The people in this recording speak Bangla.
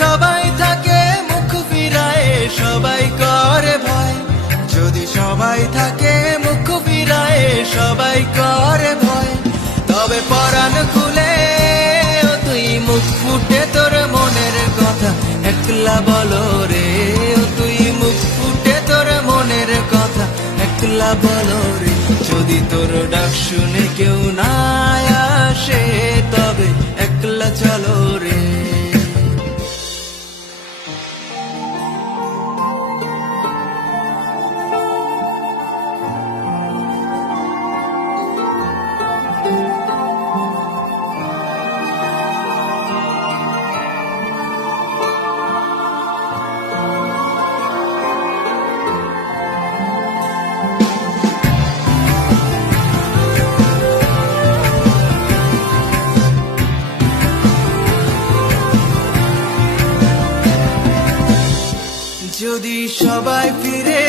সবাই থাকে, মুখ ফিরায় সবাই করে ভয়। যদি সবাই থাকে, মুখ ফিরায় সবাই করে ভয়। তবে পরাণ খুলে তুই মুখ ফুটে তোর মনের কথা। একলা বলো রে তুই মুখ ফুটে তোর মনের কথা। একলা বলো রে, যদি তোর ডাক শুনে কেউ না আসে, তবে একলা চলো রে। যদি সবাই ফিরে